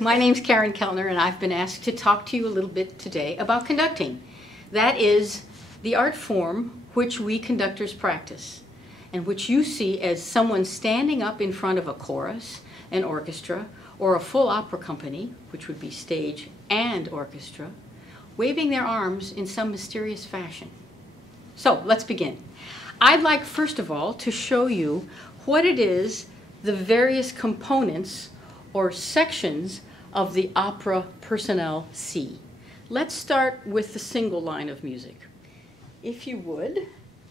My name's Karen Kellner, and I've been asked to talk to you a little bit today about conducting. That is the art form which we conductors practice, and which you see as someone standing up in front of a chorus, an orchestra, or a full opera company, which would be stage and orchestra, waving their arms in some mysterious fashion. So let's begin. I'd like, first of all, to show you what it is the various components or sections of the opera personnel see. Let's start with the single line of music. If you would,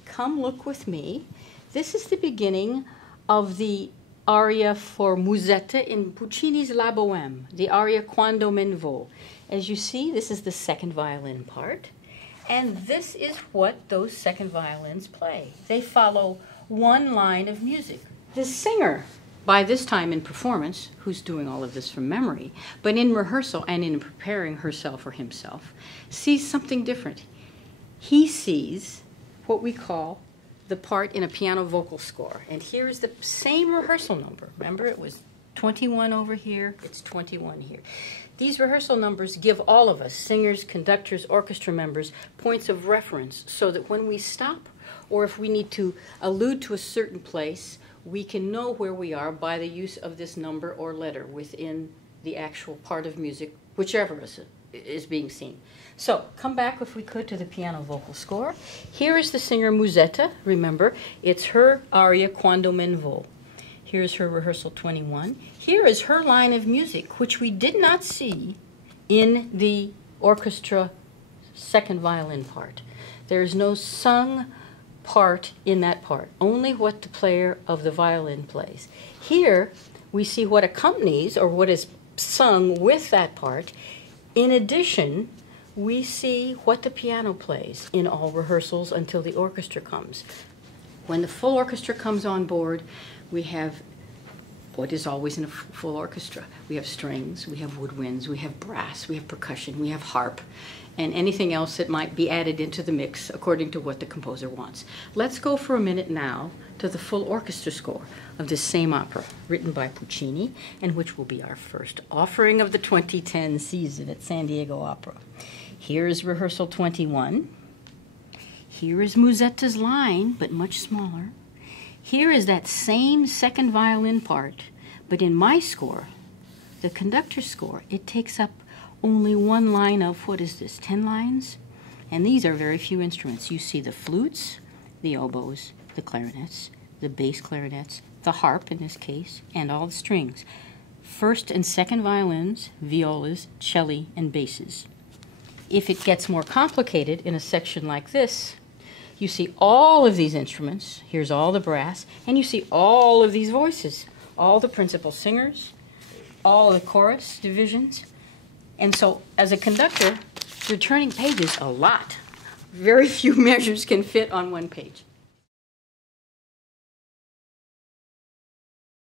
come look with me. This is the beginning of the aria for Musetta in Puccini's La Bohème, the aria Quando men vo. As you see, this is the second violin part, and this is what those second violins play. They follow one line of music. The singer, by this time in performance, who's doing all of this from memory, but in rehearsal and in preparing herself or himself, sees something different. He sees what we call the part in a piano vocal score. And here is the same rehearsal number. Remember, it was 21 over here, it's 21 here. These rehearsal numbers give all of us, singers, conductors, orchestra members, points of reference so that when we stop, or if we need to allude to a certain place, we can know where we are by the use of this number or letter within the actual part of music, whichever is being seen. So, come back, if we could, to the piano vocal score. Here is the singer Musetta. Remember, it's her aria Quando men vo. Here's her rehearsal 21. Here is her line of music, which we did not see in the orchestra second violin part. There is no sung part in that part, only what the player of the violin plays. Here, we see what accompanies, or what is sung with that part. In addition, we see what the piano plays in all rehearsals until the orchestra comes. When the full orchestra comes on board, we have what is always in a full orchestra. We have strings, we have woodwinds, we have brass, we have percussion, we have harp, and anything else that might be added into the mix according to what the composer wants. Let's go for a minute now to the full orchestra score of this same opera, written by Puccini, and which will be our first offering of the 2010 season at San Diego Opera. Here is rehearsal 21. Here is Musetta's line, but much smaller. Here is that same second violin part, but in my score, the conductor's score, it takes up only one line of, what is this, 10 lines? And these are very few instruments. You see the flutes, the oboes, the clarinets, the bass clarinets, the harp in this case, and all the strings. First and second violins, violas, celli, and basses. If it gets more complicated in a section like this, you see all of these instruments, here's all the brass, and you see all of these voices, all the principal singers, all the chorus divisions. And so, as a conductor, you're turning pages a lot. Very few measures can fit on one page.